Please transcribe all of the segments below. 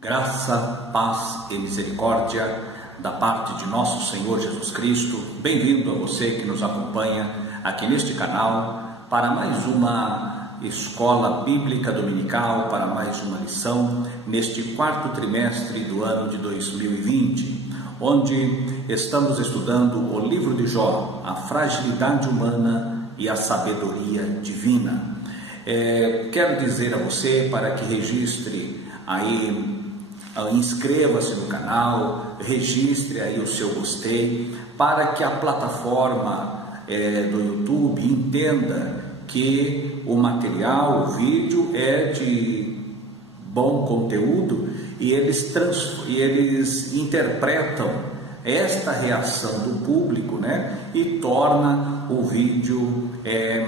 Graça, paz e misericórdia da parte de nosso Senhor Jesus Cristo. Bem-vindo a você que nos acompanha aqui neste canal para mais uma escola bíblica dominical, para mais uma lição neste quarto trimestre do ano de 2020, onde estamos estudando o livro de Jó, a fragilidade humana e a sabedoria divina. Quero dizer a você para que registre aí, inscreva-se no canal, registre aí o seu gostei, para que a plataforma do YouTube entenda que o material, o vídeo é de bom conteúdo e eles interpretam esta reação do público, e torna o vídeo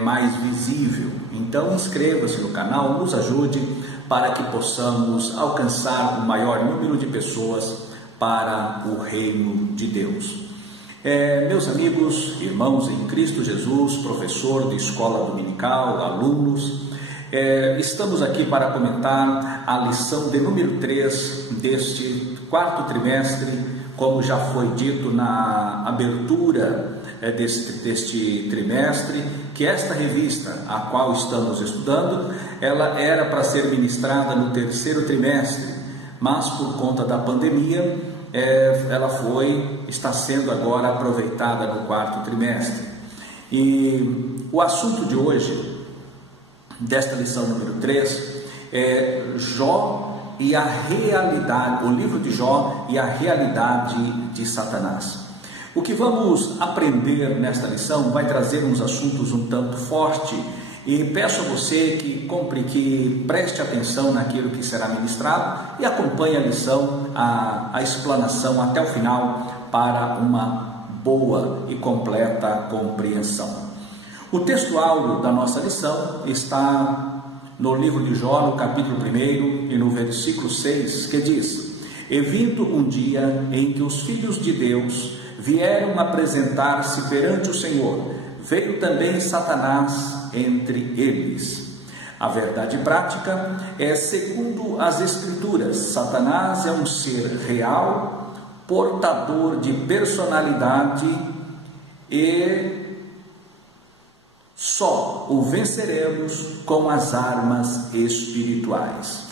mais visível. Então inscreva-se no canal, nos ajude para que possamos alcançar o maior número de pessoas para o reino de Deus. Meus amigos, irmãos em Cristo Jesus, professor de escola dominical, alunos, estamos aqui para comentar a lição de número 3 deste quarto trimestre. Como já foi dito na abertura deste trimestre, que esta revista, a qual estamos estudando, ela era para ser ministrada no terceiro trimestre, mas por conta da pandemia, ela está sendo agora aproveitada no quarto trimestre. E o assunto de hoje, desta lição número 3, é Jó e a realidade, o livro de Jó e a realidade de Satanás. O que vamos aprender nesta lição vai trazer uns assuntos um tanto forte, e peço a você que preste atenção naquilo que será ministrado e acompanhe a lição, a explanação até o final para uma boa e completa compreensão. O texto áureo da nossa lição está no livro de Jó, no capítulo 1 e no versículo 6, que diz: "E vindo um dia em que os filhos de Deus vieram apresentar-se perante o Senhor, veio também Satanás entre eles." A verdade prática é segundo as Escrituras. Satanás é um ser real, portador de personalidade, e só o venceremos com as armas espirituais.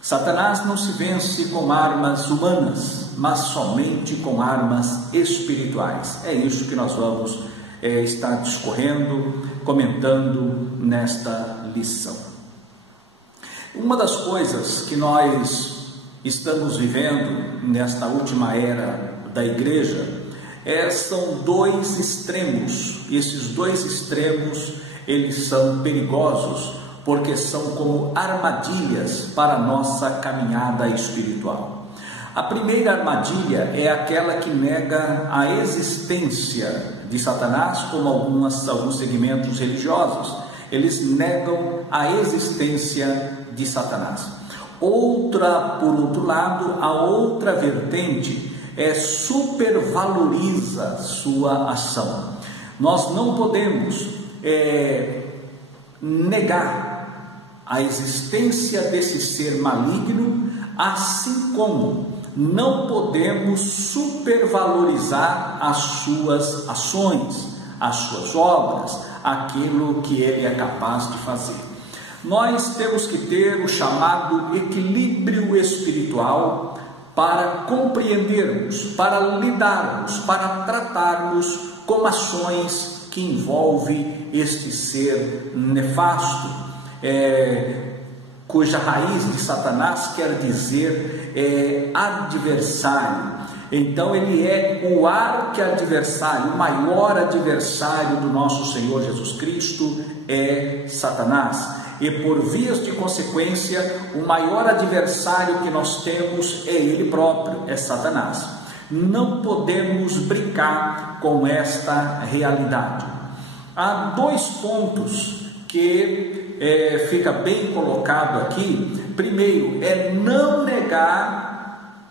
Satanás não se vence com armas humanas, mas somente com armas espirituais. É isso que nós vamos estar discorrendo, comentando nesta lição. Uma das coisas que nós estamos vivendo nesta última era da igreja são dois extremos. Esses dois extremos, eles são perigosos, porque são como armadilhas para a nossa caminhada espiritual. A primeira armadilha é aquela que nega a existência de Satanás, como alguns segmentos religiosos. Eles negam a existência de Satanás. Por outro lado, a outra vertente supervaloriza sua ação. Nós não podemos negar a existência desse ser maligno, assim como não podemos supervalorizar as suas ações, as suas obras, aquilo que ele é capaz de fazer. Nós temos que ter o chamado equilíbrio espiritual para compreendermos, para lidarmos, para tratarmos com ações que envolvem este ser nefasto, cuja raiz de Satanás quer dizer adversário. Então ele é o arqui-adversário, o maior adversário do nosso Senhor Jesus Cristo é Satanás. E por vias de consequência, o maior adversário que nós temos é ele próprio, é Satanás. Não podemos brincar com esta realidade. Há dois pontos que fica bem colocado aqui. Primeiro, é não negar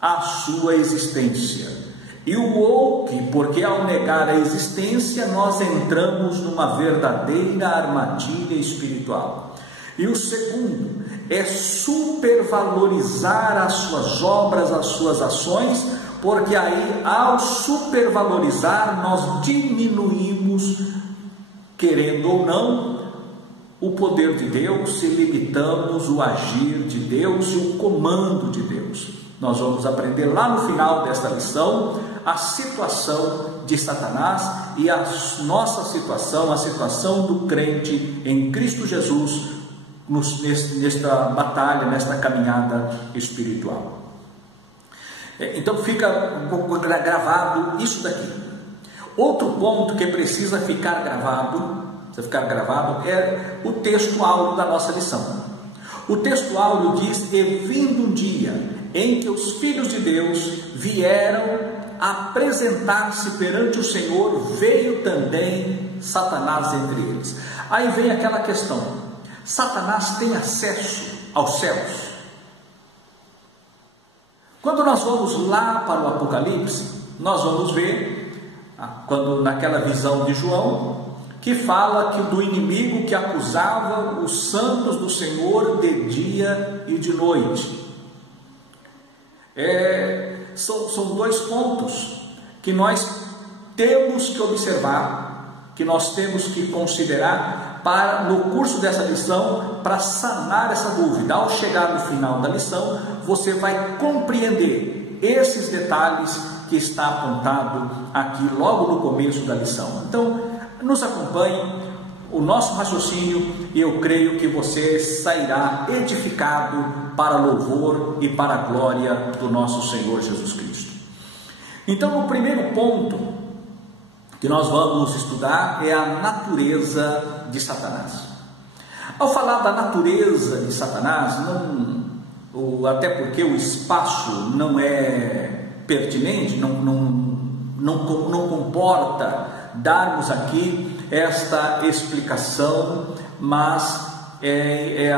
a sua existência. E o outro, porque ao negar a existência, nós entramos numa verdadeira armadilha espiritual. E o segundo é supervalorizar as suas obras, as suas ações, porque aí, ao supervalorizar, nós diminuímos, querendo ou não, o poder de Deus, e limitamos o agir de Deus e o comando de Deus. Nós vamos aprender lá no final desta lição a situação de Satanás e a nossa situação, a situação do crente em Cristo Jesus nesta batalha, nesta caminhada espiritual. Então fica gravado isso daqui. Outro ponto que precisa ficar gravado é o texto áureo da nossa lição. O texto áureo diz: e vindo um dia em que os filhos de Deus vieram apresentar-se perante o Senhor, veio também Satanás entre eles. Aí vem aquela questão: Satanás tem acesso aos céus? Quando nós vamos lá para o Apocalipse, nós vamos ver, quando naquela visão de João, que fala que do inimigo que acusava os santos do Senhor de dia e de noite. São dois pontos que nós temos que observar, que nós temos que considerar no curso dessa lição, para sanar essa dúvida. Ao chegar no final da lição, você vai compreender esses detalhes que está apontado aqui logo no começo da lição. Então, nos acompanhe o nosso raciocínio, e eu creio que você sairá edificado para louvor e para a glória do nosso Senhor Jesus Cristo. Então, o primeiro ponto que nós vamos estudar é a natureza de Satanás. Ao falar da natureza de Satanás, até porque o espaço não é pertinente, não comporta darmos aqui esta explicação, mas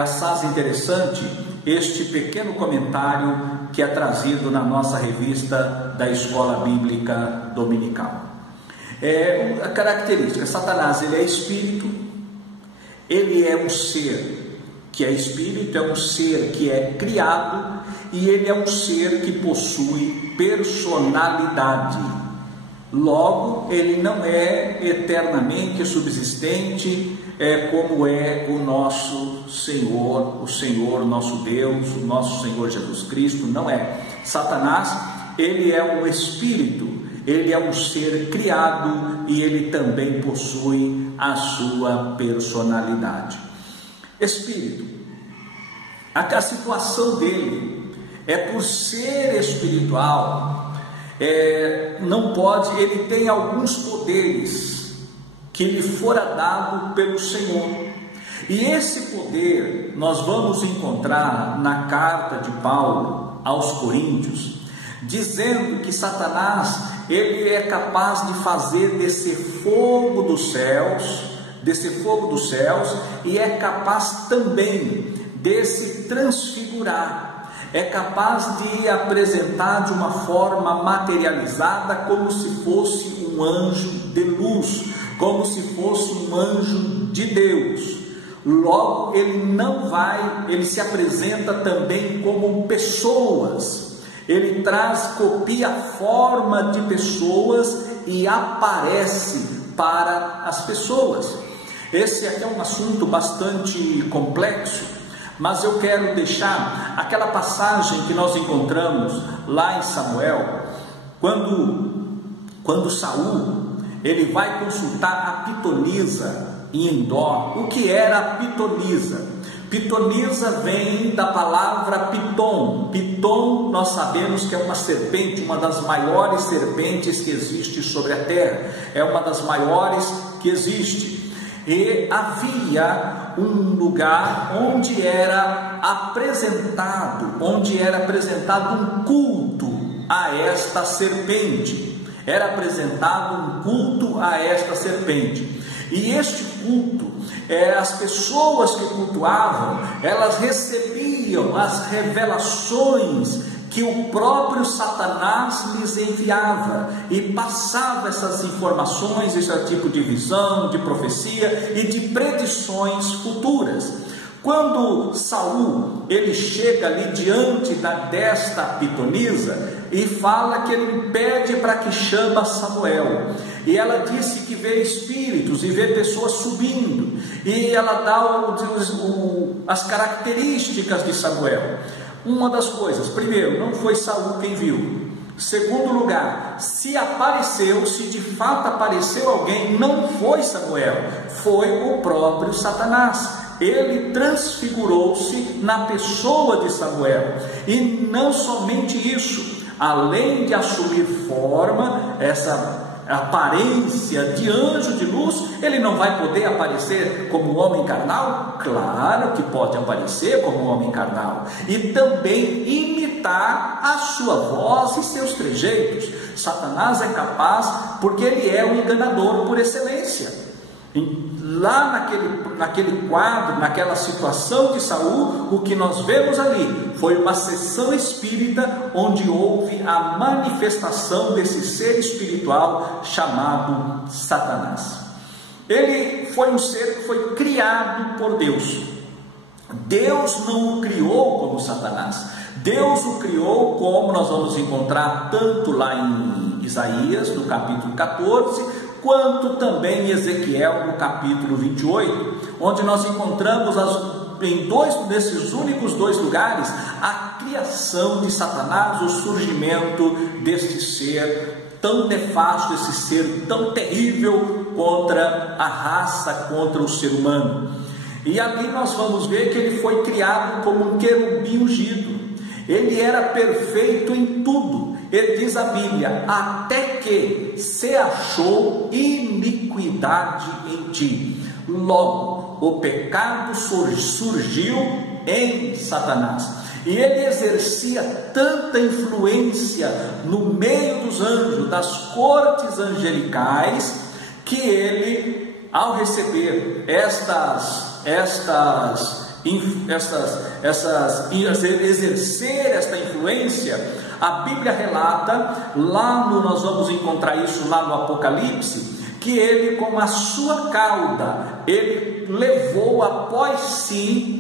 assaz interessante este pequeno comentário que é trazido na nossa revista da Escola Bíblica Dominical. A característica: Satanás, ele é espírito, ele é um ser que é espírito, é um ser que é criado, e ele é um ser que possui personalidade. Logo, ele não é eternamente subsistente, como é o nosso Senhor, nosso Deus, o nosso Senhor Jesus Cristo. Não é. Satanás, ele é um espírito, ele é um ser criado, e ele também possui a sua personalidade. Espírito, a situação dele é por ser espiritual. Não pode, ele tem alguns poderes que lhe fora dado pelo Senhor, e esse poder nós vamos encontrar na carta de Paulo aos Coríntios, dizendo que Satanás, ele é capaz de fazer descer fogo dos céus, e é capaz também de se transfigurar. É capaz de apresentar de uma forma materializada, como se fosse um anjo de luz, como se fosse um anjo de Deus. Logo, ele se apresenta também como pessoas. Ele copia a forma de pessoas e aparece para as pessoas. Esse aqui é um assunto bastante complexo, mas eu quero deixar aquela passagem que nós encontramos lá em Samuel, quando Saul, ele vai consultar a pitonisa em Endor. O que era a pitonisa? Pitonisa vem da palavra piton. Piton, nós sabemos que é uma serpente, uma das maiores serpentes que existe sobre a terra, é uma das maiores que existe. E havia um lugar onde era apresentado um culto a esta serpente. Era apresentado um culto a esta serpente. E este culto, as pessoas que cultuavam, elas recebiam as revelações que o próprio Satanás lhes enviava, e passava essas informações, esse tipo de visão, de profecia e de predições futuras. Quando Saul ele chega ali diante desta pitonisa e fala que ele pede para que chama Samuel, e ela disse que vê espíritos e vê pessoas subindo, e ela dá as características de Samuel. Uma das coisas, primeiro, não foi Saul quem viu. Segundo lugar, se de fato apareceu alguém, não foi Samuel, foi o próprio Satanás. Ele transfigurou-se na pessoa de Samuel. E não somente isso, além de assumir forma, essa aparência de anjo de luz, ele não vai poder aparecer como homem carnal? Claro que pode aparecer como homem carnal, e também imitar a sua voz e seus trejeitos. Satanás é capaz, porque ele é o enganador por excelência. Lá naquele quadro, naquela situação de Saul, o que nós vemos ali foi uma sessão espírita onde houve a manifestação desse ser espiritual chamado Satanás. Ele foi um ser que foi criado por Deus. Deus não o criou como Satanás. Deus o criou como nós vamos encontrar tanto lá em Isaías, no capítulo 14, quanto também em Ezequiel, no capítulo 28, onde nós encontramos nesses únicos dois lugares a criação de Satanás, o surgimento deste ser tão nefasto, esse ser tão terrível contra a raça, contra o ser humano. E ali nós vamos ver que ele foi criado como um querubim ungido. Ele era perfeito em tudo. Ele diz a Bíblia, até que se achou iniquidade em ti. Logo, o pecado surgiu em Satanás. E ele exercia tanta influência no meio dos anjos, das cortes angelicais, que ele, ao receber exercer esta influência, a Bíblia relata, nós vamos encontrar isso lá no Apocalipse, que ele, com a sua cauda, ele levou após si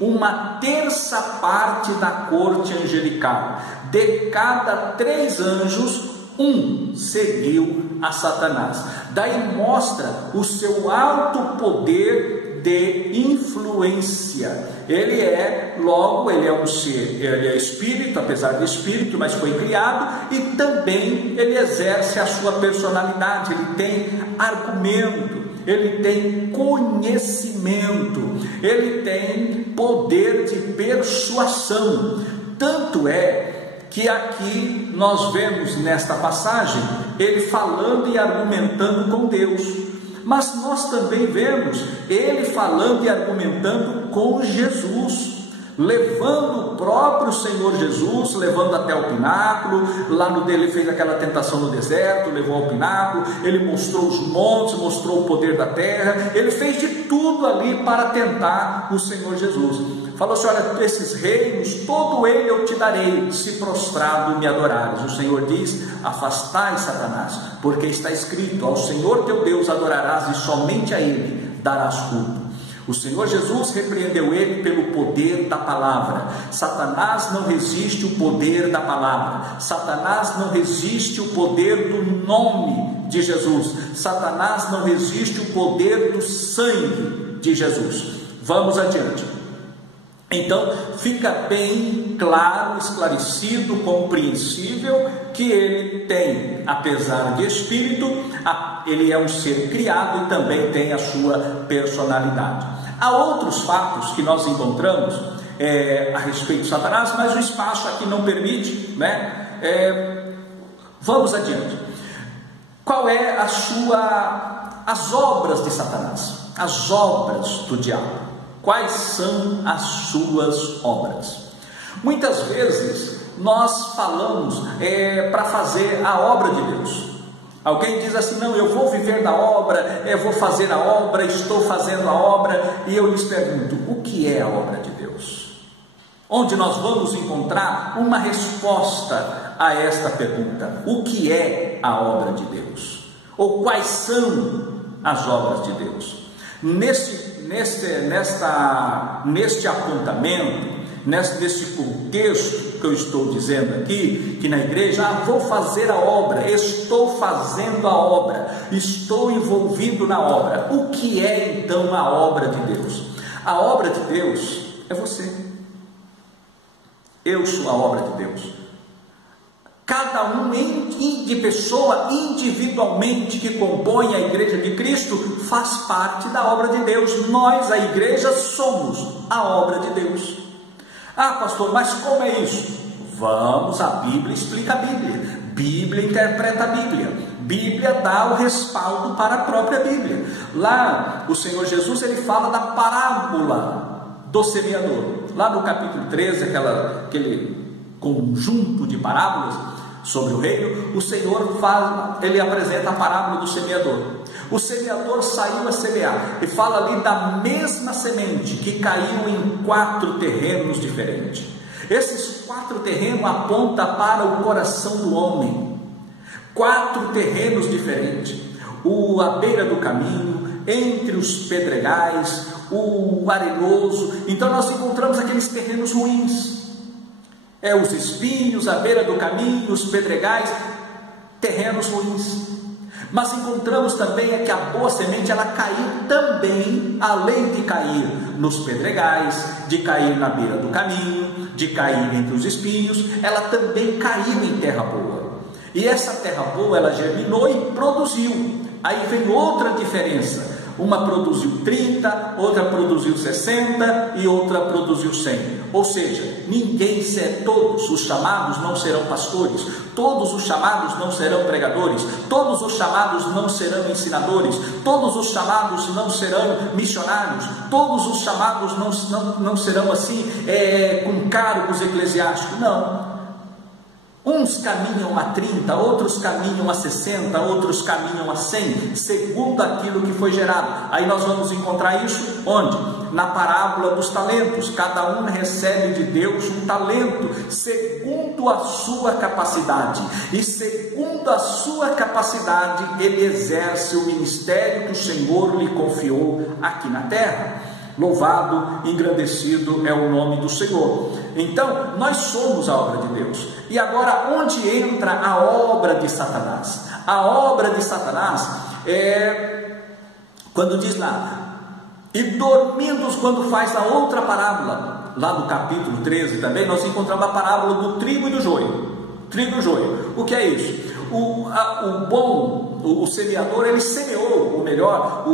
uma terça parte da corte angelical. De cada 3 anjos, um seguiu a Satanás. Daí mostra o seu alto poder de influência. Ele é um ser, ele é espírito, apesar de espírito, mas foi criado, e também ele exerce a sua personalidade. Ele tem argumento, ele tem conhecimento, ele tem poder de persuasão. Tanto é que aqui nós vemos nesta passagem ele falando e argumentando com Deus, mas nós também vemos ele falando e argumentando com Jesus, levando o próprio Senhor Jesus, levando até o pináculo. Ele fez aquela tentação no deserto, levou ao pináculo, ele mostrou os montes, mostrou o poder da terra, ele fez de tudo ali para tentar o Senhor Jesus. Falou assim: olha, esses reinos, todo ele eu te darei, se prostrado me adorares. O Senhor diz: afastai, Satanás, porque está escrito, ao Senhor teu Deus adorarás e somente a ele darás culto. O Senhor Jesus repreendeu ele pelo poder da palavra. Satanás não resiste o poder da palavra. Satanás não resiste o poder do nome de Jesus. Satanás não resiste o poder do sangue de Jesus. Vamos adiante. Então fica bem claro, esclarecido, compreensível que ele tem, apesar de espírito, ele é um ser criado e também tem a sua personalidade. Há outros fatos que nós encontramos a respeito de Satanás, mas o espaço aqui não permite, né? Vamos adiante. Qual é as obras de Satanás? As obras do diabo. Quais são as suas obras? Muitas vezes nós falamos para fazer a obra de Deus. Alguém diz assim: não, eu vou viver da obra, eu vou fazer a obra, estou fazendo a obra. E eu lhes pergunto: o que é a obra de Deus? Onde nós vamos encontrar uma resposta a esta pergunta: o que é a obra de Deus? Ou quais são as obras de Deus? Neste apontamento, nesse contexto que eu estou dizendo aqui, que na igreja, vou fazer a obra, estou fazendo a obra, estou envolvido na obra. O que é então a obra de Deus? A obra de Deus é você. Eu sou a obra de Deus. Cada um de pessoa individualmente que compõe a igreja de Cristo faz parte da obra de Deus. Nós, a igreja, somos a obra de Deus. Pastor, mas como é isso? Vamos, a Bíblia explica a Bíblia. Bíblia interpreta a Bíblia. Bíblia dá o respaldo para a própria Bíblia. Lá, o Senhor Jesus, ele fala da parábola do semeador. Lá no capítulo 13, aquele conjunto de parábolas sobre o reino, o Senhor ele apresenta a parábola do semeador. O semeador saiu a semear, e fala ali da mesma semente que caiu em 4 terrenos diferentes. Esses 4 terrenos apontam para o coração do homem. 4 terrenos diferentes: à beira do caminho, entre os pedregais, o arenoso. Então nós encontramos aqueles terrenos ruins, os espinhos, à beira do caminho, os pedregais, terrenos ruins. Mas encontramos também que a boa semente, ela caiu também, além de cair nos pedregais, de cair na beira do caminho, de cair entre os espinhos, ela também caiu em terra boa. E essa terra boa, ela germinou e produziu. Aí vem outra diferença: uma produziu 30, outra produziu 60 e outra produziu 100. Ou seja, todos os chamados não serão pastores, todos os chamados não serão pregadores, todos os chamados não serão ensinadores, todos os chamados não serão missionários, todos os chamados não serão assim, com cargos eclesiásticos. Não. Uns caminham a 30, outros caminham a 60, outros caminham a 100, segundo aquilo que foi gerado. Aí nós vamos encontrar isso onde? Na parábola dos talentos. Cada um recebe de Deus um talento, segundo a sua capacidade. E segundo a sua capacidade, ele exerce o ministério que o Senhor lhe confiou aqui na terra. Louvado, engrandecido é o nome do Senhor. Então, nós somos a obra de Deus. E agora, onde entra a obra de Satanás? A obra de Satanás quando diz lá, e dormindo quando faz a outra parábola, lá no capítulo 13 também, nós encontramos a parábola do trigo e do joio. Trigo e joio. O que é isso? O semeador, ele semeou, ou melhor,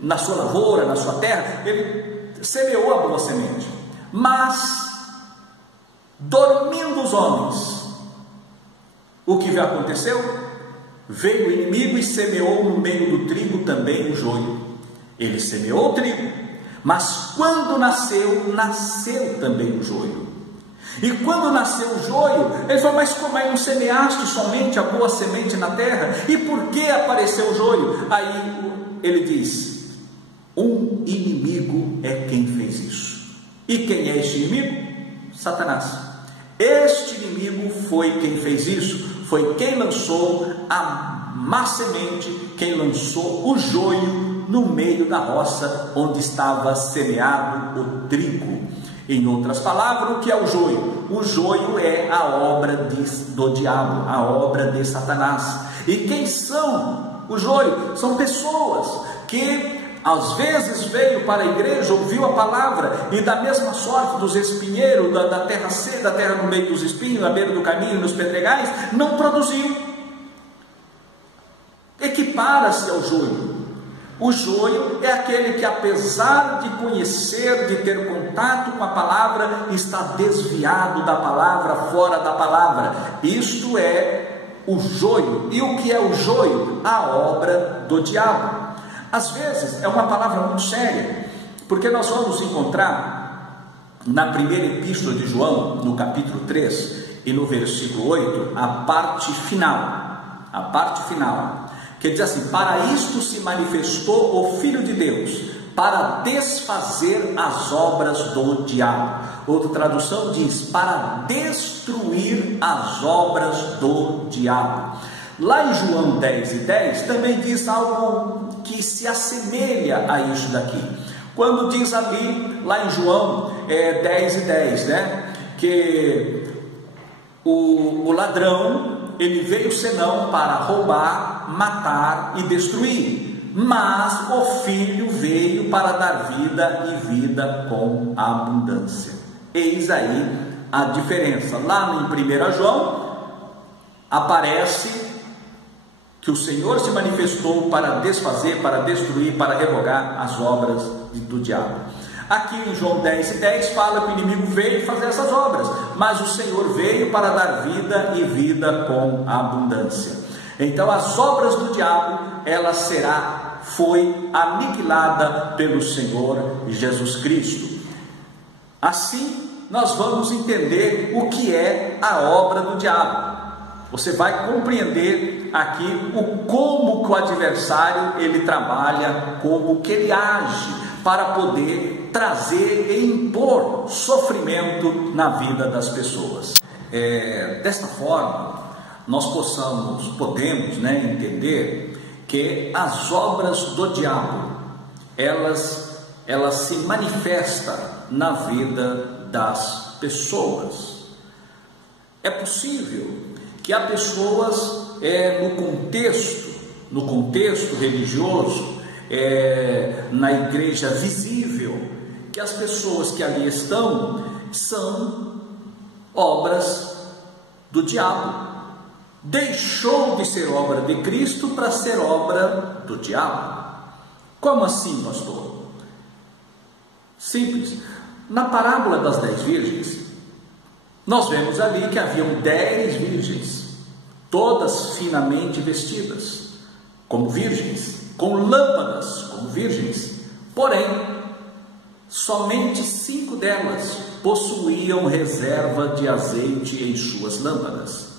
na sua lavoura, na sua terra, ele semeou a boa semente. Mas, dormindo os homens, o que aconteceu? Veio o inimigo e semeou no meio do trigo também o joio. Ele semeou o trigo, mas quando nasceu também o joio. E quando nasceu o joio, ele falou: mas como aí não semeaste somente a boa semente na terra? E por que apareceu o joio? Aí ele diz: um inimigo é quem fez isso. E quem é este inimigo? Satanás. Este inimigo foi quem fez isso, foi quem lançou a má semente, quem lançou o joio no meio da roça onde estava semeado o trigo. Em outras palavras, o que é o joio? O joio é a obra do diabo, a obra de Satanás. E quem são o joio? São pessoas que às vezes veio para a igreja, ouviu a palavra, e da mesma sorte dos espinheiros, da terra seca, da terra no meio dos espinhos, à beira do caminho, nos pedregais, não produziu. Equipara-se ao joio. O joio é aquele que, apesar de conhecer, de ter contato com a palavra, está desviado da palavra, fora da palavra. Isto é o joio. E o que é o joio? A obra do diabo. Às vezes é uma palavra muito séria, porque nós vamos encontrar na primeira epístola de João, no capítulo 3 e no versículo 8, a parte final, que diz assim: para isto se manifestou o Filho de Deus, para desfazer as obras do diabo. Outra tradução diz: para destruir as obras do diabo. Lá em João 10:10 também diz algo que se assemelha a isso daqui. Quando diz ali, lá em João 10:10, né, que o ladrão, ele veio senão para roubar, matar e destruir, mas o Filho veio para dar vida e vida com abundância. Eis aí a diferença. Lá em 1 João aparece que o Senhor se manifestou para desfazer, para destruir, para revogar as obras do diabo. Aqui em João 10:10 fala que o inimigo veio fazer essas obras, mas o Senhor veio para dar vida e vida com abundância. Então as obras do diabo, foi aniquilada pelo Senhor Jesus Cristo. Assim nós vamos entender o que é a obra do diabo. Você vai compreender aqui como que o adversário ele trabalha, como que ele age para poder trazer e impor sofrimento na vida das pessoas. Desta forma, nós podemos entender que as obras do diabo, elas se manifestam na vida das pessoas. É possível que há pessoas no contexto religioso, na igreja visível, que as pessoas que ali estão são obras do diabo. Deixou de ser obra de Cristo para ser obra do diabo. Como assim, pastor? Simples. Na parábola das 10 virgens, nós vemos ali que haviam 10 virgens, todas finamente vestidas, como virgens, com lâmpadas, como virgens. Porém, somente 5 delas possuíam reserva de azeite em suas lâmpadas.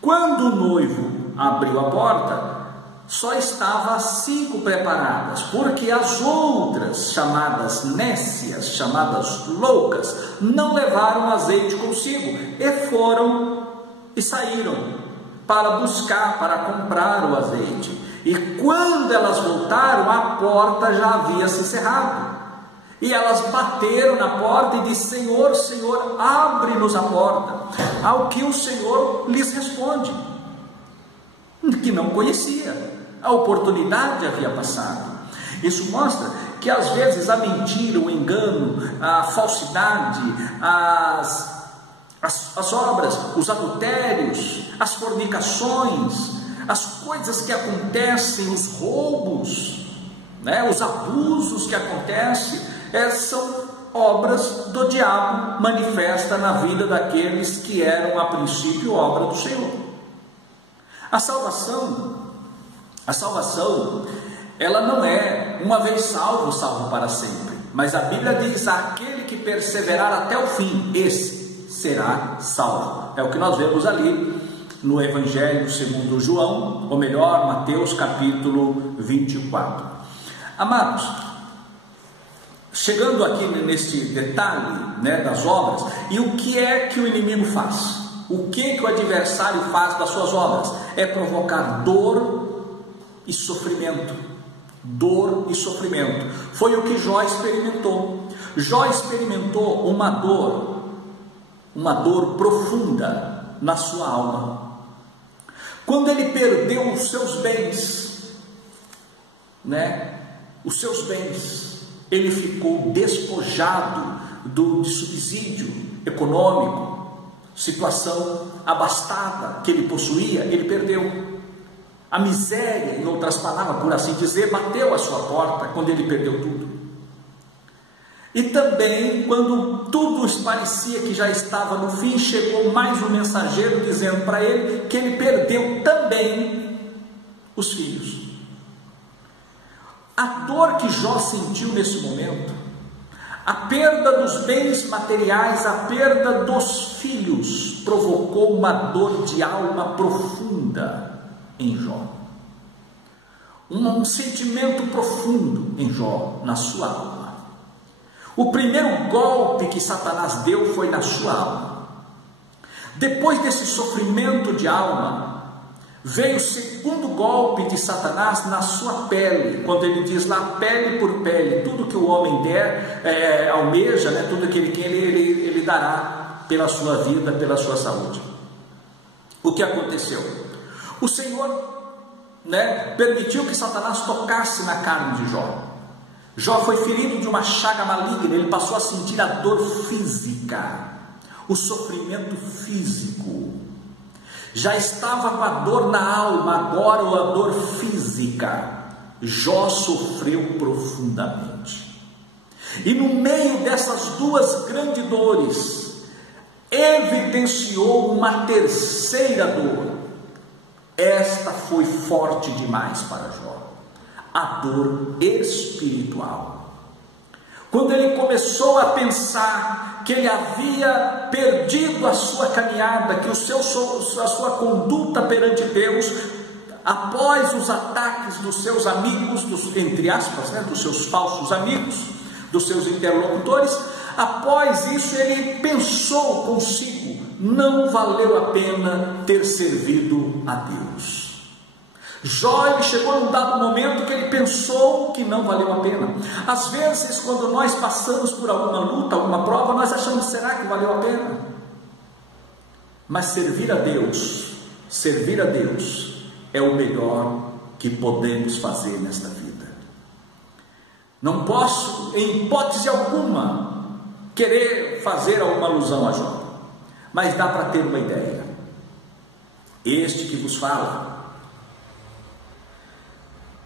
Quando o noivo abriu a porta, só estavam 5 preparadas, porque as outras, chamadas nécias, chamadas loucas, não levaram azeite consigo e saíram para buscar, para comprar o azeite. E quando elas voltaram, a porta já havia se cerrado. E elas bateram na porta e disseram: Senhor, Senhor, abre-nos a porta. Ao que o Senhor lhes responde que não conhecia, a oportunidade havia passado. Isso mostra que às vezes a mentira, o engano, a falsidade, as obras, os adultérios, as fornicações, as coisas que acontecem, os roubos, os abusos que acontecem, são obras do diabo manifesta na vida daqueles que eram a princípio obra do Senhor. A salvação, ela não é uma vez salvo para sempre, mas a Bíblia diz: aquele que perseverar até o fim, esse será salvo. É o que nós vemos ali no Evangelho segundo João, ou melhor, Mateus capítulo 24. Amados, chegando aqui neste detalhe das obras, e o que é que o inimigo faz? O que o adversário faz das suas obras? É provocar dor e sofrimento. Dor e sofrimento. Foi o que Jó experimentou. Jó experimentou uma dor profunda na sua alma. Quando ele perdeu os seus bens, ele ficou despojado de subsídio econômico, situação abastada que ele possuía, ele perdeu. A miséria, em outras palavras, por assim dizer, bateu a sua porta quando ele perdeu tudo. E também, quando tudo parecia que já estava no fim, chegou mais um mensageiro dizendo para ele que ele perdeu também os filhos. A dor que Jó sentiu nesse momento, a perda dos bens materiais, a perda dos filhos, provocou uma dor de alma profunda em Jó. Um sentimento profundo em Jó, na sua alma. O primeiro golpe que Satanás deu foi na sua alma. Depois desse sofrimento de alma, veio o segundo golpe de Satanás na sua pele, quando ele diz lá, pele por pele, tudo que o homem der, almeja, né, tudo que ele quer, ele dará pela sua vida, pela sua saúde. O que aconteceu? O Senhor, né, permitiu que Satanás tocasse na carne de Jó. Jó foi ferido de uma chaga maligna, ele passou a sentir a dor física, o sofrimento físico. Já estava com a dor na alma, agora a dor física. Jó sofreu profundamente. E no meio dessas duas grandes dores, evidenciou uma terceira dor. Esta foi forte demais para Jó, a dor espiritual. Quando ele começou a pensar que ele havia perdido a sua caminhada, que a sua conduta perante Deus, após os ataques dos seus amigos, entre aspas, né, dos seus falsos amigos, dos seus interlocutores, após isso ele pensou consigo, não valeu a pena ter servido a Deus. Jó, ele chegou num dado momento que ele pensou que não valeu a pena. Às vezes, quando nós passamos por alguma luta, alguma prova, nós achamos, será que valeu a pena? Mas servir a Deus é o melhor que podemos fazer nesta vida. Não posso, em hipótese alguma, querer fazer alguma alusão a Jó, mas dá para ter uma ideia. Este que vos fala,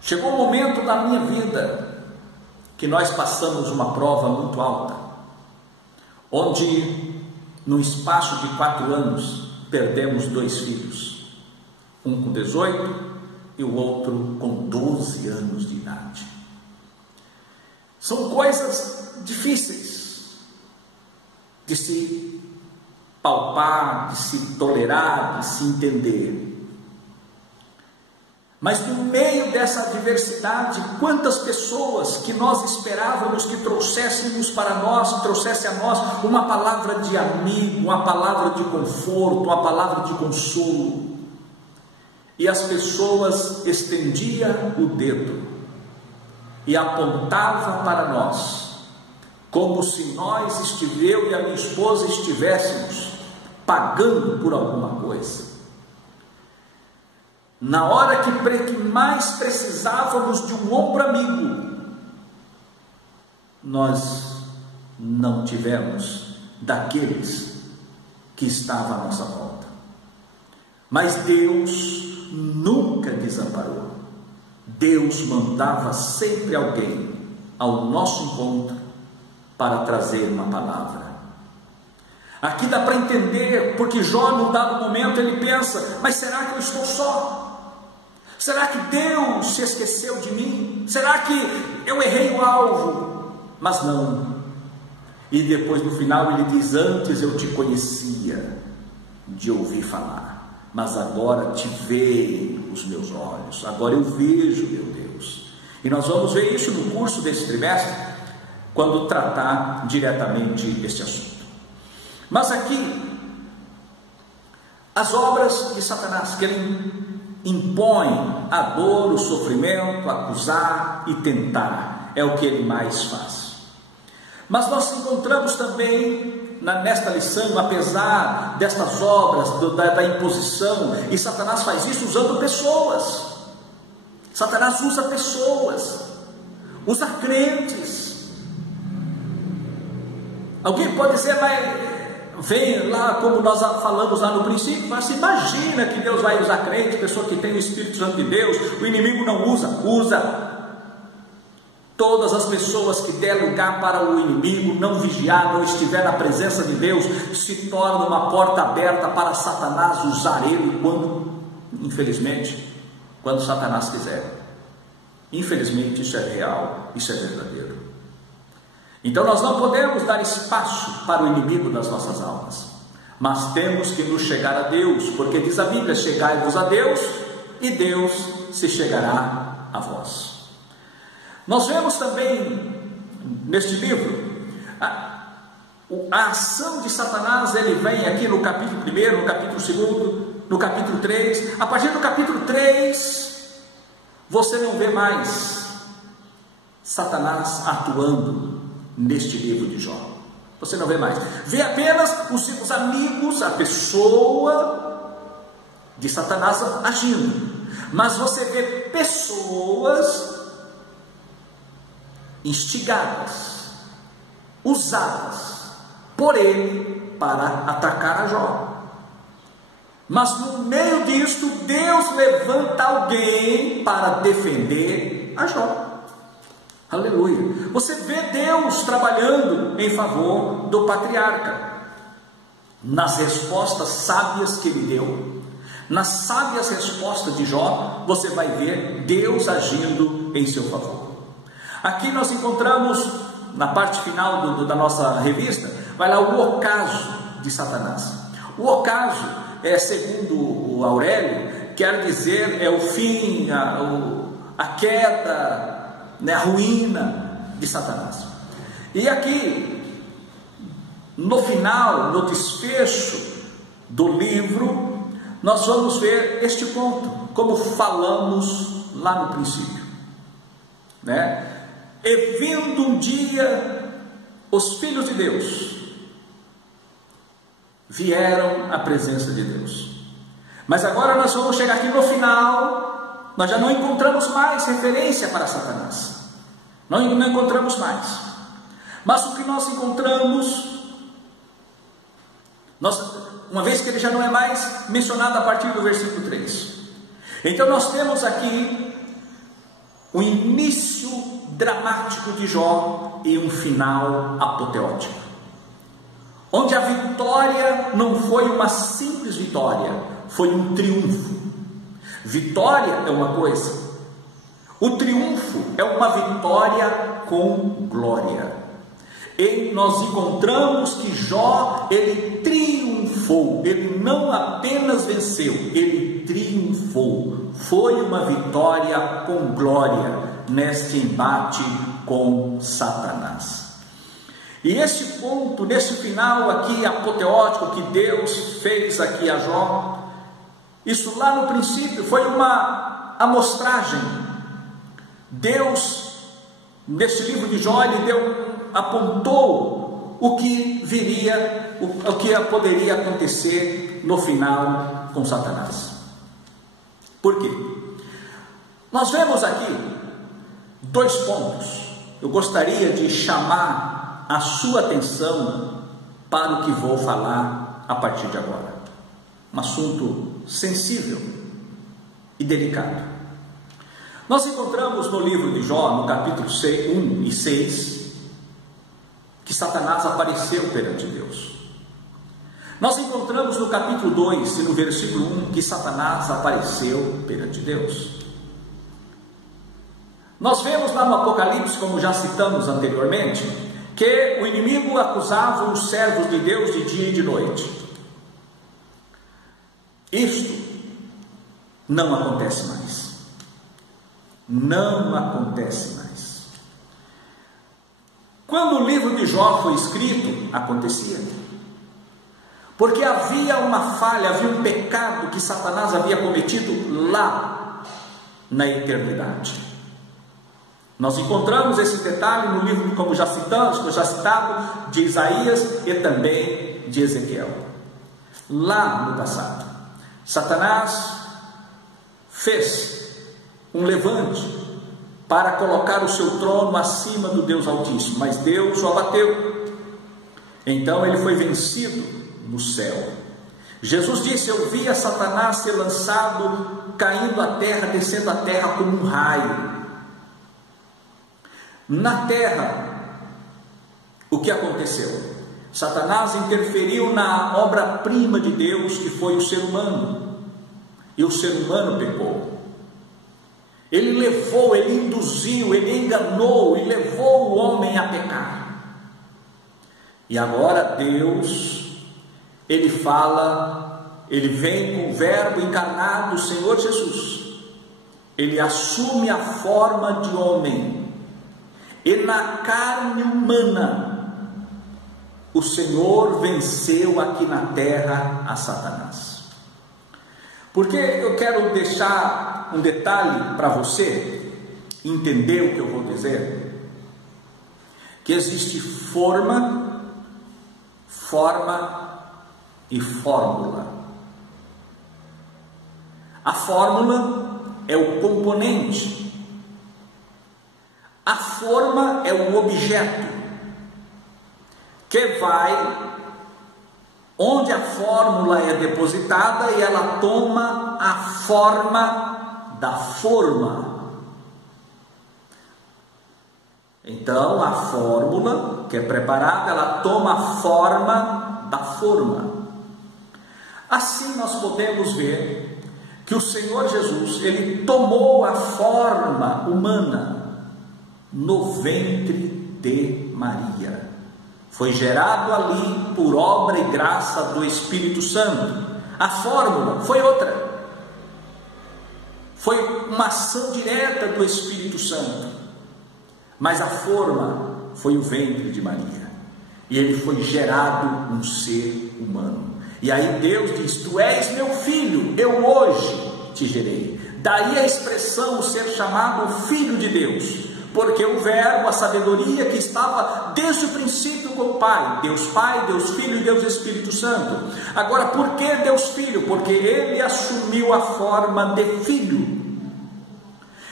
chegou o momento da minha vida que nós passamos uma prova muito alta, onde no espaço de 4 anos perdemos 2 filhos, um com 18 e o outro com 12 anos de idade. São coisas difíceis de se palpar, de se tolerar, de se entender. Mas no meio dessa adversidade, quantas pessoas que nós esperávamos que trouxessem a nós uma palavra de amigo, uma palavra de conforto, uma palavra de consolo, e as pessoas estendiam o dedo e apontavam para nós, como se eu e a minha esposa estivéssemos pagando por alguma coisa. Na hora que mais precisávamos de um ombro amigo, nós não tivemos daqueles que estavam à nossa volta. Mas Deus nunca desamparou. Deus mandava sempre alguém ao nosso encontro para trazer uma palavra. Aqui dá para entender, porque Jó, num dado momento, ele pensa, mas será que eu estou só? Será que Deus se esqueceu de mim? Será que eu errei o alvo? Mas não. E depois no final ele diz, antes eu te conhecia de ouvir falar, mas agora te veem os meus olhos, agora eu vejo, meu Deus. E nós vamos ver isso no curso desse trimestre, quando tratar diretamente este assunto. Mas aqui, as obras de Satanás, que ele impõe a dor, o sofrimento, acusar e tentar, é o que ele mais faz. Mas nós encontramos também nesta lição, apesar destas obras da imposição, e Satanás faz isso usando pessoas. Satanás usa pessoas, usa crentes. Alguém pode dizer, mas vem lá, como nós falamos lá no princípio, mas imagina que Deus vai usar crente, pessoa que tem o Espírito Santo de Deus, o inimigo não usa. Todas as pessoas que der lugar para o inimigo, não vigiar, não estiver na presença de Deus, se torna uma porta aberta para Satanás usar ele quando Satanás quiser. Infelizmente isso é real, isso é verdadeiro. Então nós não podemos dar espaço para o inimigo das nossas almas, mas temos que nos chegar a Deus, porque diz a Bíblia, chegai-vos a Deus, e Deus se chegará a vós. Nós vemos também neste livro a ação de Satanás. Ele vem aqui no capítulo 1, no capítulo 2, no capítulo 3. A partir do capítulo 3, você não vê mais Satanás atuando neste livro de Jó. Você não vê mais. Vê apenas os seus amigos, a pessoa de Satanás agindo. Mas você vê pessoas instigadas, usadas por ele para atacar a Jó. Mas no meio disto, Deus levanta alguém para defender a Jó. Aleluia. Você vê Deus trabalhando em favor do patriarca, nas respostas sábias que ele deu, nas sábias respostas de Jó, você vai ver Deus agindo em seu favor. Aqui nós encontramos, na parte final da nossa revista, vai lá o ocaso de Satanás. O ocaso, segundo o Aurélio, quer dizer, o fim, a queda, a ruína de Satanás. E aqui, no final, no desfecho do livro, nós vamos ver este ponto, como falamos lá no princípio, E vindo um dia, os filhos de Deus vieram à presença de Deus. Mas agora nós vamos chegar aqui no final, nós já não encontramos mais referência para Satanás. Não encontramos mais. Mas o que nós encontramos, uma vez que ele já não é mais mencionado a partir do versículo 3. Então nós temos aqui o início dramático de Jó e um final apoteótico, onde a vitória não foi uma simples vitória, foi um triunfo. Vitória é uma coisa, o triunfo é uma vitória com glória. E nós encontramos que Jó, ele triunfou, ele não apenas venceu, ele triunfou. Foi uma vitória com glória neste embate com Satanás. E este ponto, nesse final aqui apoteótico que Deus fez aqui a Jó, isso lá no princípio foi uma amostragem. Deus, neste livro de Jó, ele apontou o que viria, o que poderia acontecer no final com Satanás. Por quê? Nós vemos aqui 2 pontos. Eu gostaria de chamar a sua atenção para o que vou falar a partir de agora. Um assunto sensível e delicado. Nós encontramos no livro de Jó, no capítulo 1 e 6, que Satanás apareceu perante Deus. Nós encontramos no capítulo 2 e no versículo 1 que Satanás apareceu perante Deus. Nós vemos lá no Apocalipse, como já citamos anteriormente, que o inimigo acusava os servos de Deus de dia e de noite. Isto não acontece mais. Não acontece mais. Quando o livro de Jó foi escrito, acontecia. Porque havia uma falha, havia um pecado que Satanás havia cometido lá na eternidade. Nós encontramos esse detalhe no livro, como já citado, de Isaías e também de Ezequiel. Lá no passado, Satanás fez um levante para colocar o seu trono acima do Deus Altíssimo, mas Deus o abateu. Então ele foi vencido no céu. Jesus disse: eu vi a Satanás ser lançado, caindo à terra, descendo à terra como um raio. Na terra, o que aconteceu? Satanás interferiu na obra-prima de Deus, que foi o ser humano, e o ser humano pecou. Ele levou, ele induziu, ele enganou e levou o homem a pecar. E agora Deus, ele fala, ele vem com o verbo encarnado, o Senhor Jesus. Ele assume a forma de homem, e na carne humana o Senhor venceu aqui na terra a Satanás. Porque eu quero deixar um detalhe para você entender o que eu vou dizer, que existe forma e fórmula. A fórmula é o componente, a forma é o objeto, que vai onde a fórmula é depositada e ela toma a forma da forma. Então a fórmula que é preparada, ela toma a forma da forma. Assim nós podemos ver que o Senhor Jesus, ele tomou a forma humana no ventre de Maria. Foi gerado ali por obra e graça do Espírito Santo. A fórmula foi outra. Foi uma ação direta do Espírito Santo. Mas a forma foi o ventre de Maria. E ele foi gerado um ser humano. E aí Deus diz: tu és meu filho, eu hoje te gerei. Daí a expressão, o ser chamado Filho de Deus. Porque o verbo, a sabedoria que estava desde o princípio com o Pai, Pai, Deus Filho e Deus Espírito Santo. Agora, por que Deus Filho? Porque ele assumiu a forma de filho.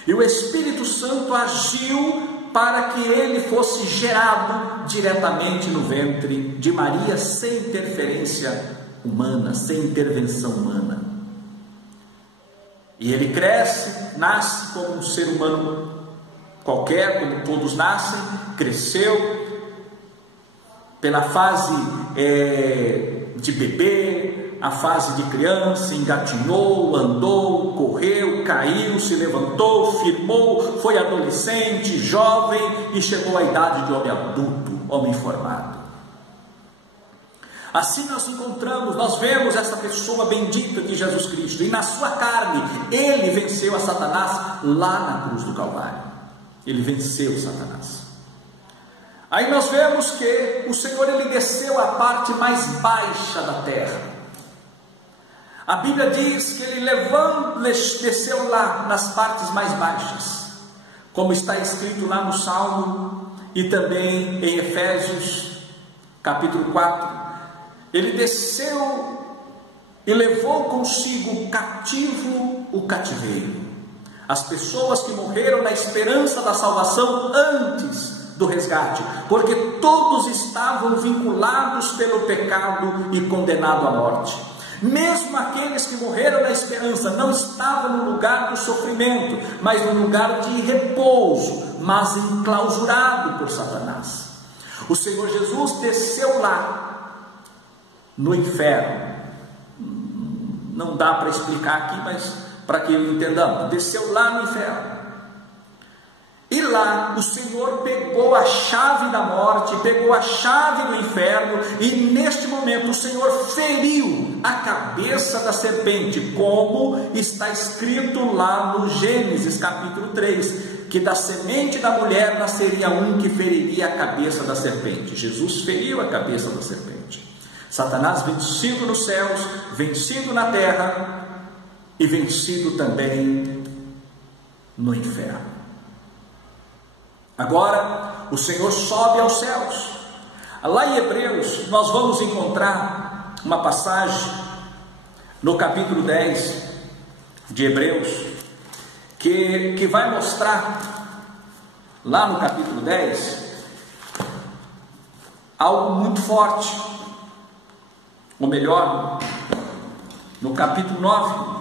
E o Espírito Santo agiu para que ele fosse gerado diretamente no ventre de Maria, sem interferência humana, sem intervenção humana. E ele cresce, nasce como um ser humano qualquer, como todos nascem, cresceu pela fase de bebê, a fase de criança, engatinhou, andou, correu, caiu, se levantou, firmou, foi adolescente, jovem e chegou à idade de homem adulto, homem formado. Assim nós encontramos, nós vemos essa pessoa bendita de Jesus Cristo, e na sua carne ele venceu a Satanás lá na cruz do Calvário. Ele venceu Satanás. Aí nós vemos que o Senhor, ele desceu à parte mais baixa da terra. A Bíblia diz que ele desceu lá nas partes mais baixas, como está escrito lá no Salmo e também em Efésios capítulo 4. Ele desceu e levou consigo cativo o cativeiro. As pessoas que morreram na esperança da salvação antes do resgate, porque todos estavam vinculados pelo pecado e condenados à morte. Mesmo aqueles que morreram na esperança não estavam no lugar do sofrimento, mas no lugar de repouso, mas enclausurado por Satanás. O Senhor Jesus desceu lá no inferno. Não dá para explicar aqui, mas para que entendamos, desceu lá no inferno. E lá o Senhor pegou a chave da morte, pegou a chave do inferno, e neste momento o Senhor feriu a cabeça da serpente, como está escrito lá no Gênesis capítulo 3, que da semente da mulher nasceria um que feriria a cabeça da serpente. Jesus feriu a cabeça da serpente. Satanás vencido nos céus, vencido na terra e vencido também no inferno. Agora o Senhor sobe aos céus. Lá em Hebreus nós vamos encontrar uma passagem no capítulo 10 de Hebreus que vai mostrar lá no capítulo 10 algo muito forte, ou melhor, no capítulo 9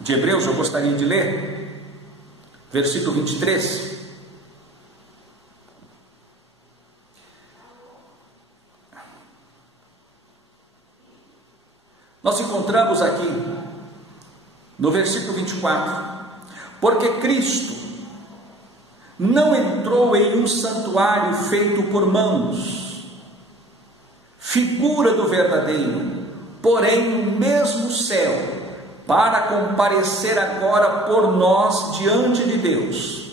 de Hebreus, eu gostaria de ler versículo 23. Nós encontramos aqui no versículo 24: porque Cristo não entrou em um santuário feito por mãos, figura do verdadeiro, porém no mesmo céu, para comparecer agora por nós diante de Deus,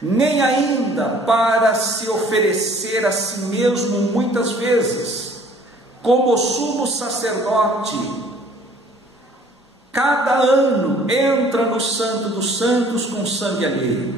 nem ainda para se oferecer a si mesmo muitas vezes, como sumo sacerdote, cada ano entra no Santo dos Santos com sangue alheio.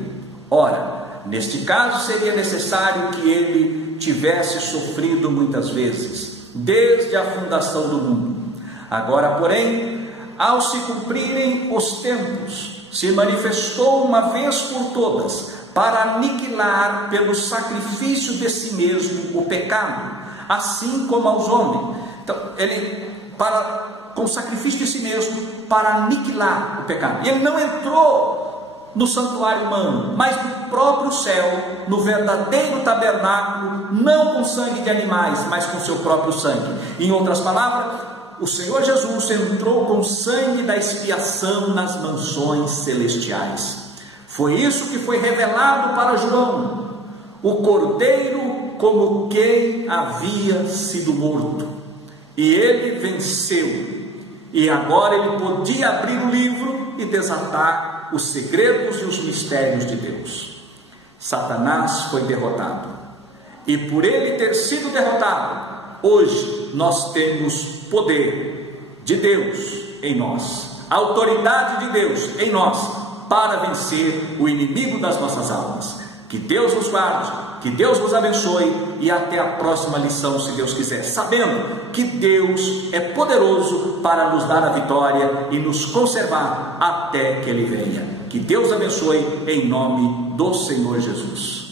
Ora, neste caso seria necessário que ele tivesse sofrido muitas vezes, desde a fundação do mundo. Agora, porém, ao se cumprirem os tempos, se manifestou uma vez por todas, para aniquilar pelo sacrifício de si mesmo o pecado, assim como aos homens. Então, com o sacrifício de si mesmo, para aniquilar o pecado. E ele não entrou no santuário humano, mas no próprio céu, no verdadeiro tabernáculo, não com sangue de animais, mas com seu próprio sangue. Em outras palavras, o Senhor Jesus entrou com sangue da expiação nas mansões celestiais. Foi isso que foi revelado para João, o Cordeiro como quem havia sido morto. E ele venceu. E agora ele podia abrir o livro e desatar os segredos e os mistérios de Deus. Satanás foi derrotado. E por ele ter sido derrotado, hoje nós temos poder de Deus em nós, autoridade de Deus em nós, para vencer o inimigo das nossas almas. Que Deus nos guarde, que Deus nos abençoe e até a próxima lição, se Deus quiser, sabendo que Deus é poderoso para nos dar a vitória e nos conservar até que Ele venha. Que Deus abençoe em nome do Senhor Jesus.